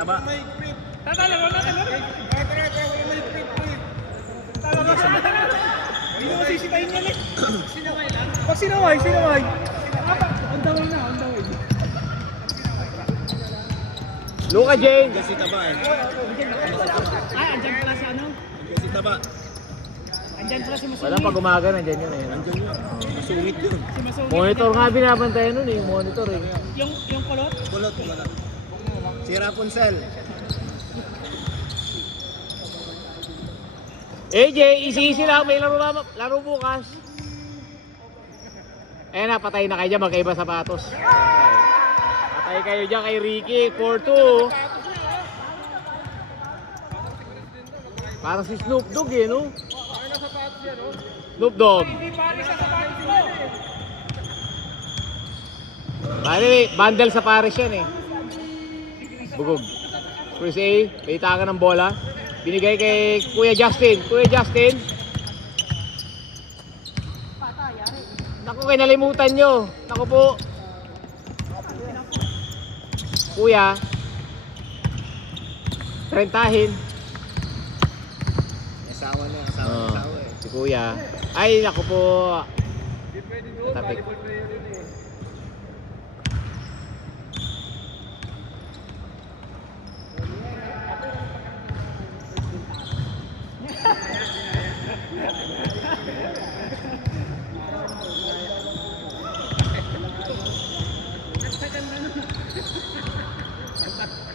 Taba. Tatalaro. Hindi mo sisitayin yan eh. Sinaway lang? Pag sinaway. On the way na. Luka Jane. Kasi taba eh. Ay, andyan pala si ano? Kasi taba. Andyan pala si Masumi. Wala pag umaga, nandiyan yun eh. Nandiyan yun. Masungit yun. Si Masumi. Monitor nga binabantayan nun eh, monitor eh. Yung kulot? Kulot, wala. Si Rapunzel. AJ, easy lang, may laro bukas. Ayan na, patay na kayo dyan, magkaiba sapatos. Patay kayo dyan kay Ricky, 4-2. Parang si Snoop Dogg eh, no? Snoop Dogg. Bali, bundle sa Paris yan eh. Bugog. Chris A, baitangan ng bola. Binigay kay Kuya Justin. Naku, kinalimutan nyo. Naku po. Kuya. Trentahin. Asawa na, asawa eh. Si Kuya. Ay, naku po. Tapik.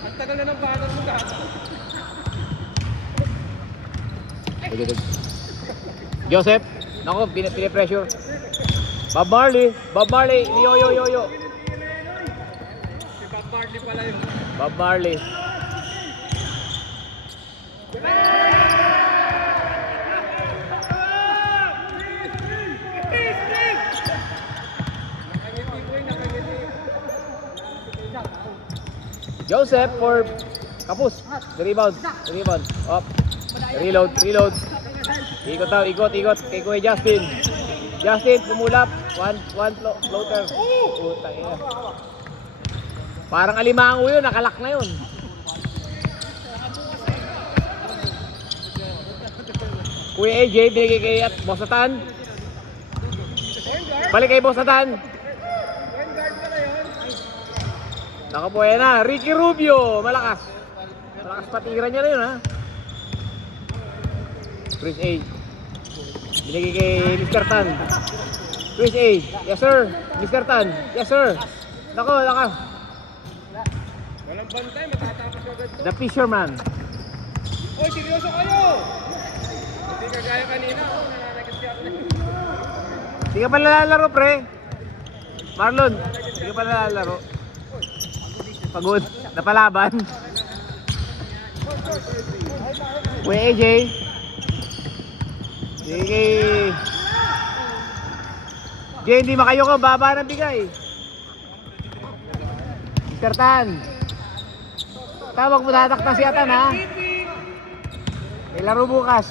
Ang tagal na ng bata mo gata. Joseph. Naku, pinipressure. Bob Marley. Yo. Si Bob Marley pala yun. Bob Marley. Joseph for Kapus. The rebound. Up. Reload. Ikot. Kay Kuya Justin. Pumulap. One floater. Putang ina. Parang alimango yun, nakalak na yun. Kuya AJ, binigay kay Bosatan. Balik kay Bosatan. Nakabuhay na, Ricky Rubio, malakas patiran niya na yun ha. Chris A. Binigay kay Mr. Tan. Chris A. Yes sir. Mr. Tan. Yes sir. Nako. Walang bantay, matatapos agad to. The Fisherman. Oy, seryoso kayo! Hindi kagaya kanina, nananagas siya ako. Hindi ka pala lalaro pre. Marlon, hindi ka pala lalaro. Pagod, napalaban. Kuya AJ. Sige. Jay, hindi makayo ko, baba ng bigay. Mr. Tan. Tawag mo tatakta si Atan ha. May laro bukas.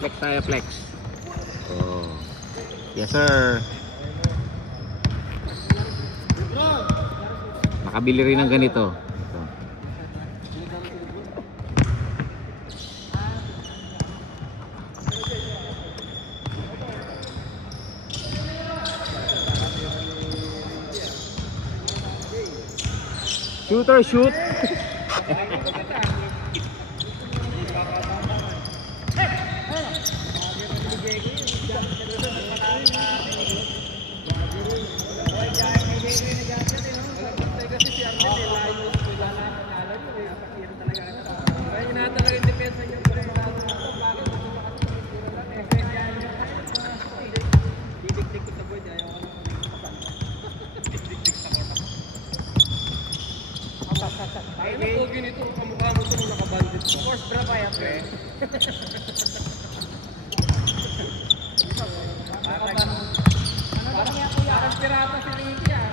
Flex tayo, flex. Oh. Yes, sir. Nakabili rin ng ganito. Ito. Shooter, shoot. Ay, ano pogi nito? Kamukha mo ito nung nakabandit. Of course, bra pa yan, pre. Parang pirata si Ricky, ah.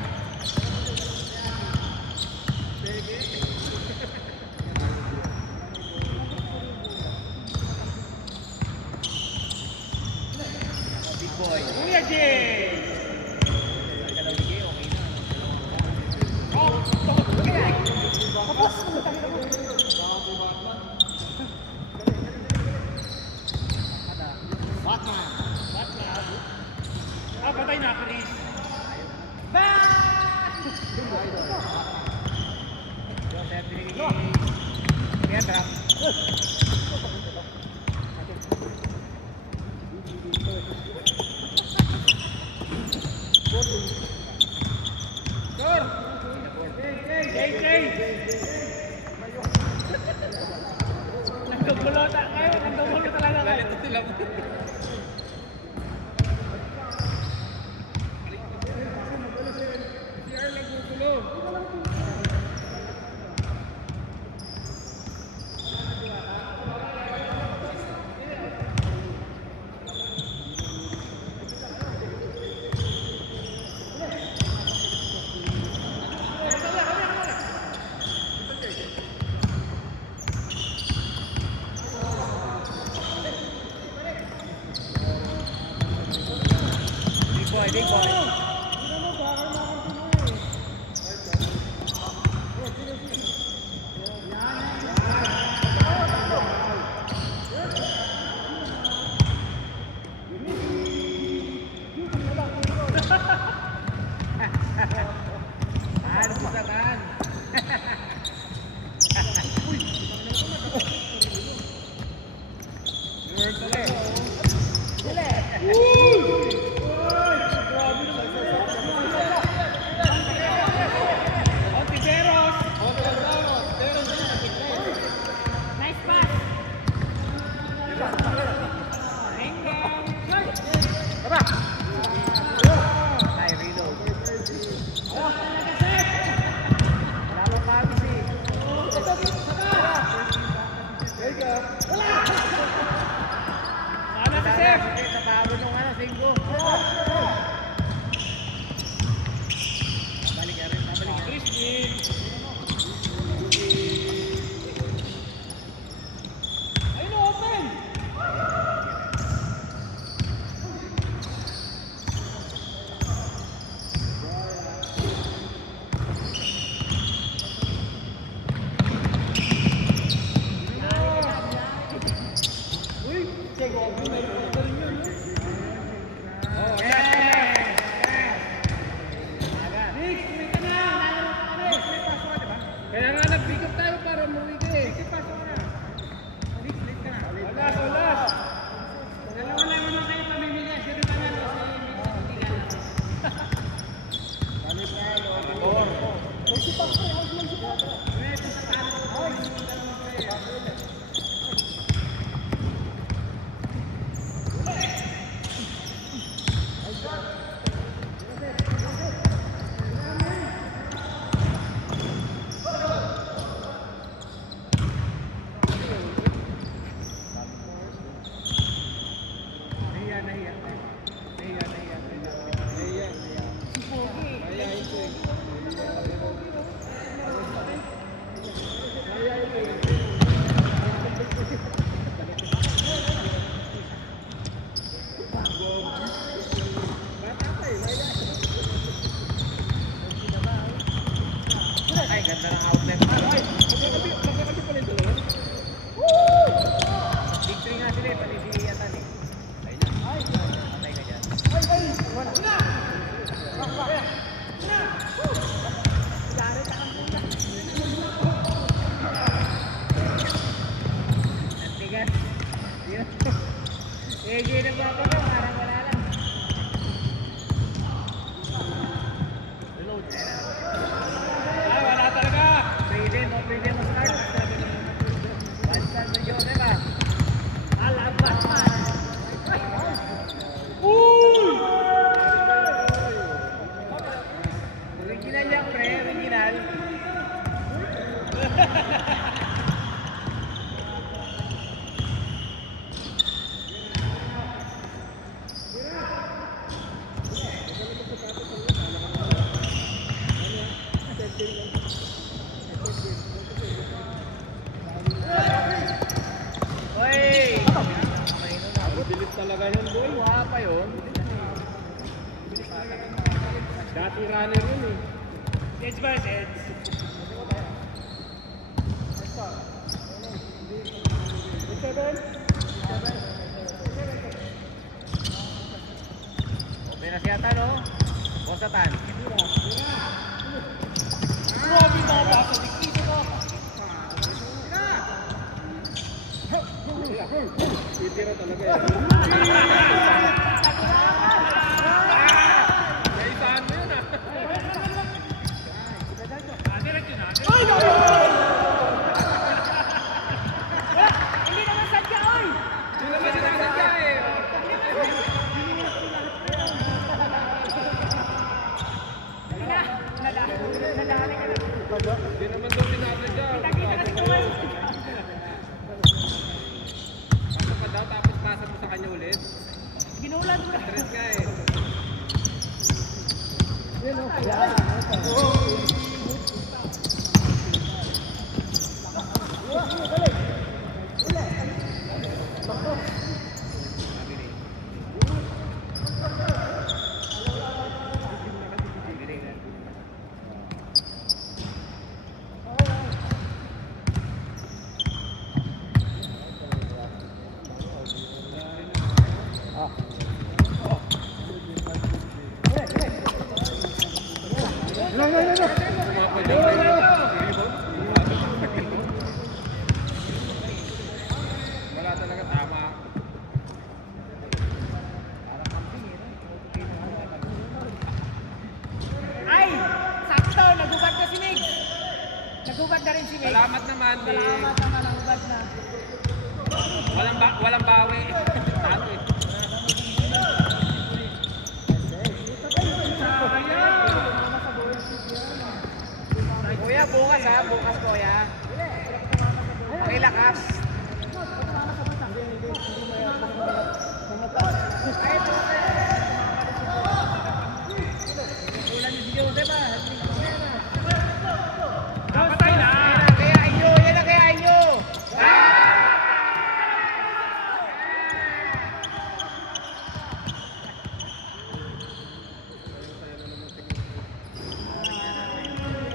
Sige. Kuya Jay! Oh, tapos! Batman. Ah, patay na, Chris. Nagdugulota kayo, nagdugulota talaga kayo. Big boy. Ano sa kan? Kaya nga nag-pick up tayo para umuwi ka eh. Pasok ka na. Late ka na. Ulas. Dalawa lang naman kayo pamimigay. Sino ka nga no? Ay, ganda ng outlet. Ay, magkakabi pala ito lang. Big 3 nga sila eh, pati si Atan eh. Ay na. Patay ka dyan. Antigas. AJ nagbaba ka, parang wala lang. Reload. Wala talaga. Pwede mo start. One start na yun, diba? Alabat pa. Original yan, pre. Original. Si runner yun eh. Edge ba? Edge. Okay na siya, no? Bosatan. Grabe na ba? Sa dikito ka. Titira talaga eh. Naisahan mo yun ah. Hindi naman sadya, oy! Hindi naman sadya eh. Hindi naman daw sinasadya. Kita-kita kasi kumay. Basta pa daw, tapos pasa mo sa kanya ulit. Ginulat mo. Stress nga eh. Wala talaga tama. Ay! Sakto! Nagubat na si Mig! Nagubat na rin si Mig. Salamat naman. Salamat naman, nagubat na. Walang bawi. Talo eh. Kuya, bukas ha. Bukas, kuya. Pakilakas. Ulan ni si Joseph ha. Napatay na. Kaya inyo! Yan na kaya inyo!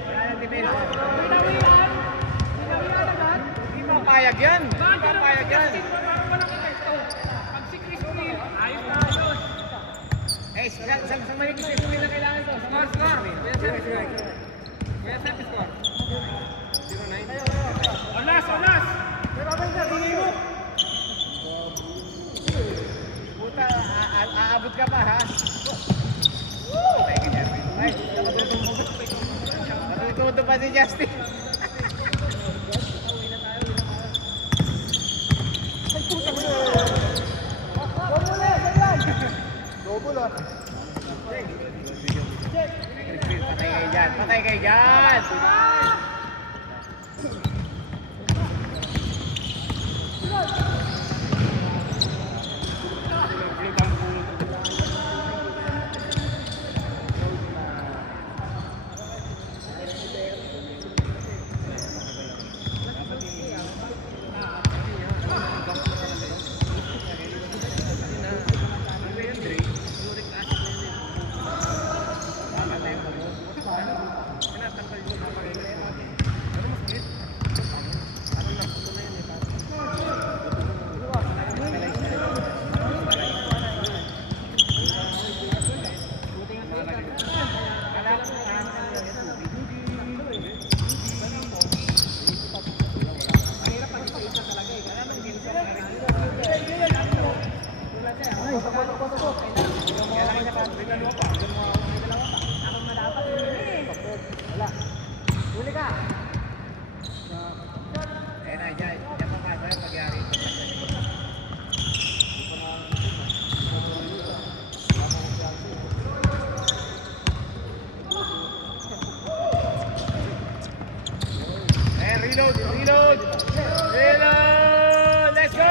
Wala nang depensa. Hindi mapayag yan. Hindi mapayag yan. Pag si Crispin, ayos na ayos. Eh, sa mali ko si na kailangan ko. Score. Kuya Sep, score. 0-9. Olas! Puta, aabot ka pa ha. Ay, matututo pa si Justin. Double ah. Patay kayo dyan. Huli ka. Diyan papasok yung pagyari. Reload! Let's go!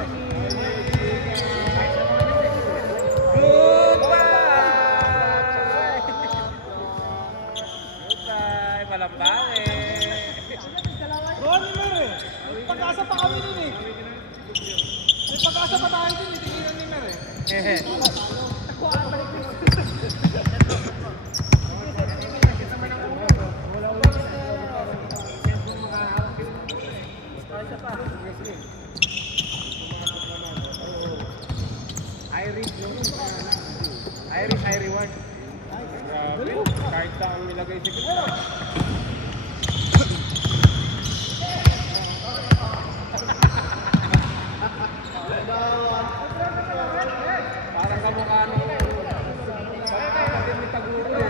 Goodbye, Malambang Ron, eh. May pag-asa pa kami dun eh. May pag-asa pa tayo dun, hindi kailan Neymar eh. Iris, high reward. Grabe. Kahit saan nilagay si Chris. Parang kamukha nung kapatid ni Taguro eh.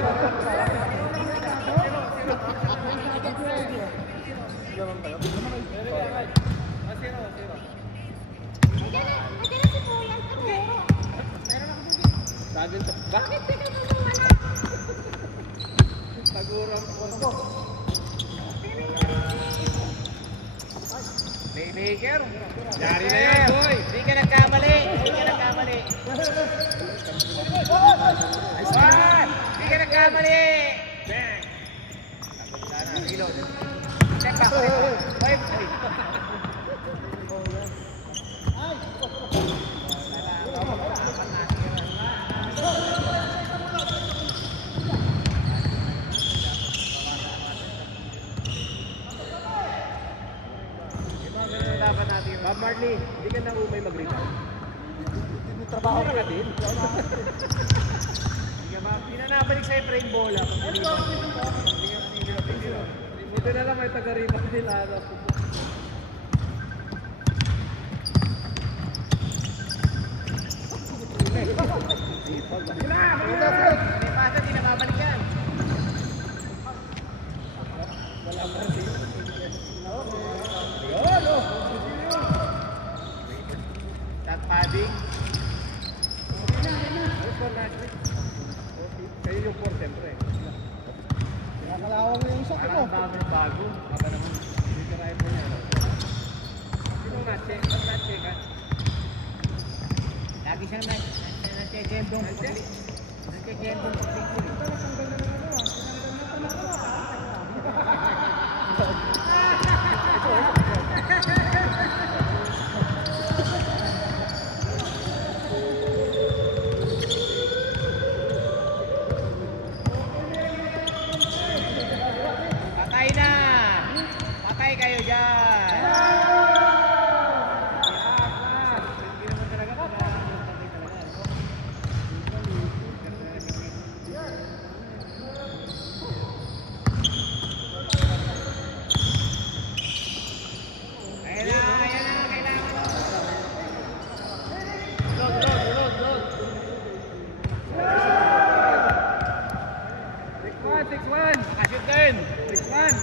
Bakit Taguro ang puso. Playmaker. Yari na yan, boy. Hindi ka nagkamali. Hindi ka nagkamali. Nice one. Hindi ka nagkamali. Bang. Wala na, reload. Check back. Wave. Laban natin. Bob Marley, hindi ka na umay mag-rebound. Trabaho ka din. Pinanabalik sa'yo frame bola. Buti na lang may taga-rebound nila. May pasa, di nababalik yan. That padding. Kayo yung 4, siyempre. Nakalawang na yung shot mo. Parang daming bago. Baka naman, hindi ka rin mo yan. Sinong na-check? Ang na-check ka? Lagi siyang nagkekendong. Nagkekendong. Patay na! Patay kayo dyan! Hindi naman talaga patay talaga. Ayan na, kailangan mo. Load. 6-1. Nakashoot din. 6-1.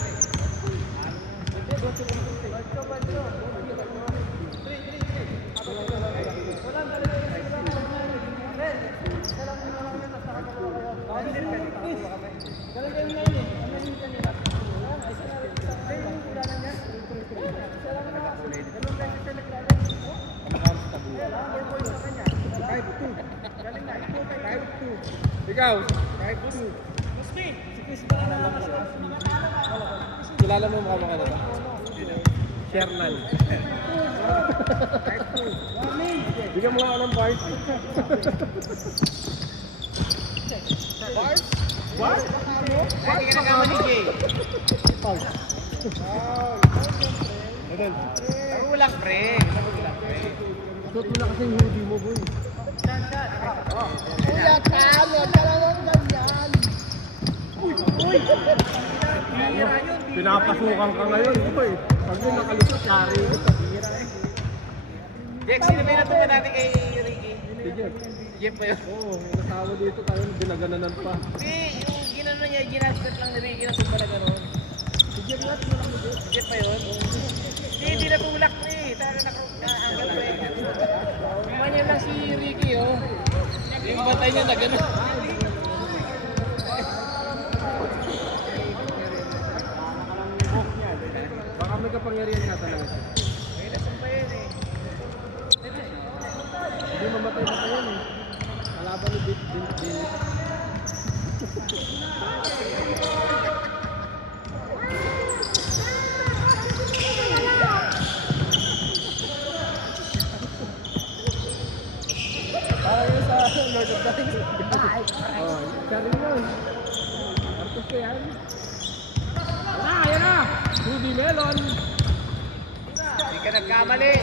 Ikaw, 5-2. Kilala mo mukha mo ka na ba? Sherman. Bigyan mo nga ako ng bars. Bars? Bars? Ay, hindi ka nagkamali, Jay. Laro lang, pre. Suot mo na kasi yung hoodie mo, boy. Kuya, Huwag ka lang ganyan. Pinapasukan ka ngayon, boy. Pag yun nakalusot, yari. Jex, sino ba yung natuwa natin kay Ricky? Sige. Jeff ba yun? Oo, yung asawa dito tayo, binagananan pa. Hindi, yung ginano niya, ginasgat lang ni Ricky, natumba na gano'n. Sige, lahat mo lang mo. Jeff ba yun? Hindi natulak, pre. Tara na angal, pre. Ganyan lang si Ricky, oh. Yung bantay niya na gano'n. Baka may kapangyarihan nga talaga siya. May lasang pa yun, eh. Lord of the Rings. Oh, isa rin yun. Artos ko yan. Ayan na! Ruby Melon! Hindi ka nagkamali.